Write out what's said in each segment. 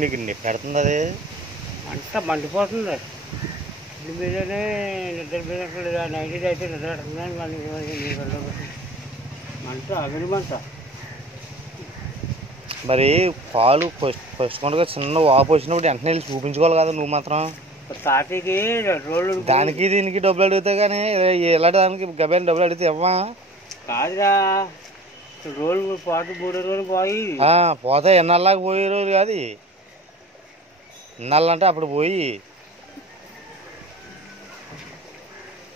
నీకు నీకు పెడుతుంది అది అంతా మండిపోతుంది. ఇంటి మీదనే నిద్ర పెట్టలేదు. నైట్ అయితే నిద్ర పెడుతుందని మంట అగ్నిమంట. మరి కాలు ఫస్ట్ కొండగా చిన్న వాపు వచ్చినప్పుడు వెంటనే వెళ్ళి చూపించుకోవాలి కదా నువ్వు మాత్రం. తాతకి రోడ్లు దానికి దీనికి డబ్బులు అడుగుతావు కానీ ఇలాంటి దానికి గబాయిని డబ్బులు అడిగితే ఇవ్వమా? కాదురా, రోజులు పాటు 3 రోజులు పోయి పోతే ఎన్నాళ్ళకి పోయే రోజు కాదు. ఎన్నాళ్ళంటే అప్పుడు పోయి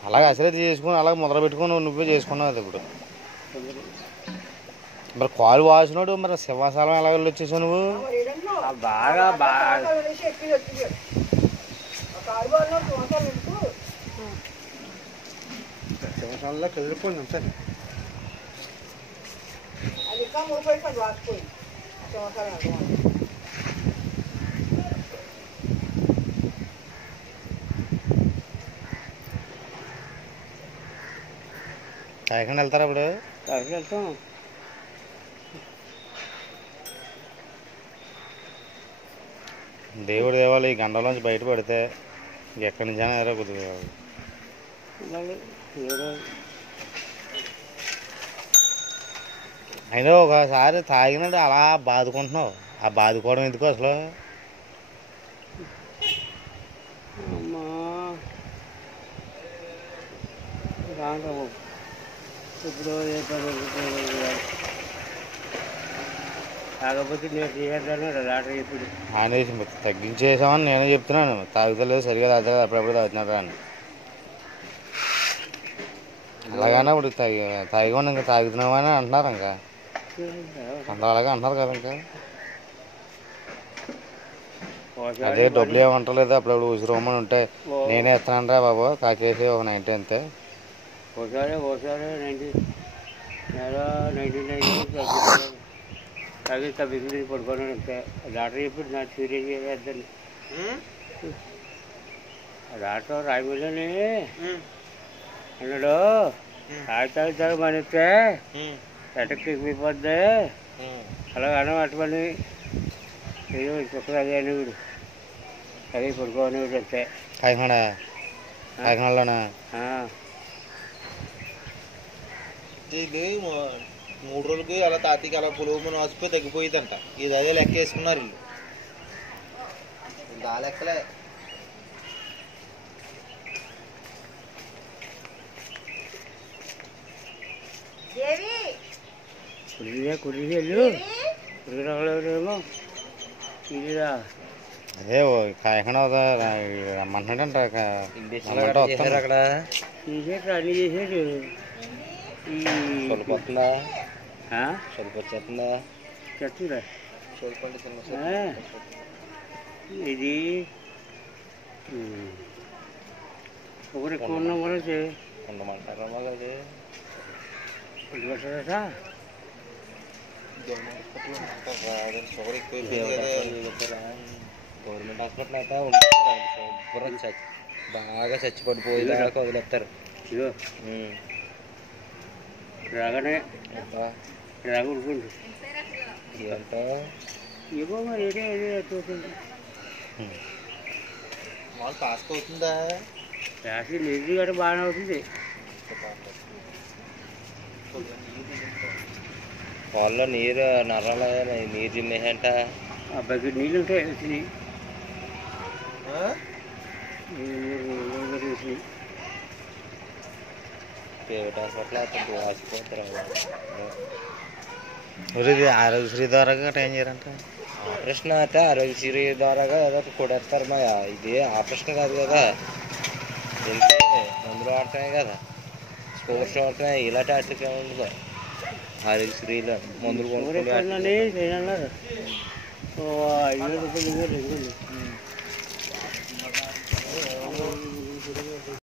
అలాగే అసలే చేసుకుని అలాగే మొదలు పెట్టుకుని నువ్వే చేసుకున్నావు అది. ఇప్పుడు మరి కాలు వాసినోడు మరి సింహాచలం ఎలా వచ్చేసావు నువ్వు? బాగా సింహాచలంలో చదువుకోండి అంతే. కాకినాడ వెళ్తారా ఇప్పుడు? వెళ్తాం. దేవుడు దేవాలి ఈ గంటలోంచి బయట పడితే ఎక్కడి నుంచి అయినా ఎరా కొద్దిగా అయినా ఒకసారి తాగినాడు అలా బాదుకుంటున్నావు. ఆ బాదుకోవడం ఎందుకు అసలు? ఇప్పుడు కాకపోతే నేను చేసేద్దాను డాక్టర్ ఇప్పుడు అనేసి తగ్గించేసామని నేనే చెప్తున్నాను. తాగుతలేదు సరిగా తాగుతుంది అప్పుడప్పుడు తాగుతున్నారా అని. అలాగనే ఇప్పుడు తాగికుండా ఇంకా తాగుతున్నామని అంటున్నారు. ఇంకా అందరూ అలాగే అంటున్నారు కదా. ఇంకా అదే డబ్బులు ఏమంటలేదు. అప్పుడప్పుడు ఉసిరోమని ఉంటే నేనే ఇస్తానంటా బాబు కాకేసి ఒక 90 అంతే. ఒకసారి 1990 తగ్గింది పడుకున్నాడు అంతే. డాక్టర్ చెప్పి నాకు సీరియస్ చేద్దాన్ని. డాక్టర్ రాయమల్లని అన్నాడు, తాగుతాగు మనిస్తే ఎటకి ఎక్కిపోద్ది అలాగ అన్నం అట్టుకొని చుక్కలు అదే అనేవాడు. అదే పడుకోనేవాడు అంతే. కాకినాడలోనా? ఇది 3 రోజులకి అలా తాతకి అలా పులుగు వాసిపోయి తగ్గిపోయిందంట. ఇది అదే లెక్క వేసుకున్నారు వీళ్ళు. దా లెక్కలే. అదే కాకినాడ రమ్మంటున్నాడంట. అక్కడ చేసేట్టు అన్నీ చేసేటు. సొలిపోతుందా? సరిపోతుందా? చెప్తుందా ఇది ఒకటి ఎక్కువ ఉన్నాం కూడా ఉండమంటారా మాకు? అది కొట్టుకొస్తాడట. షుగర్ ఎక్కువ గవర్నమెంట్ హాస్పిటల్ అయితే శుభ్రం బాగా చచ్చిపడిపోయేదాకా వదిలేస్తారు. ఇదో రాగానే రాగుడుకుంటు ఏంటో ఏమో మరి ఏదే చూస్తుంది. మాకు పాస్క్ అవుతుందా? రాసి నీరు గట్రా బాగానే అవుతుంది. వాళ్ళలో నీరు నరాల నీరు జిమ్మేసంట. అబ్బాయికి నీళ్ళు ఉంటాయి వచ్చినాయి. ప్రైవేట్ హాస్పిటల్ అతను వాసిపోతారు. ఆరోగ్యశ్రీ ద్వారా ఏం చేయరంట? ఆపరేషన్ అయితే ఆరోగ్యశ్రీ ద్వారాగా ఏదో కొడేస్తారు. మా ఇది ఆపరేషన్ కాదు కదా, దీనికి మందులు వాడటమే కదా, స్పోర్ట్స్ వాడటమే. ఇలాంటి వాటికి ఏముండదు. ఆరోగ్యశ్రీలో మందులు కొనుక్కోవాలి.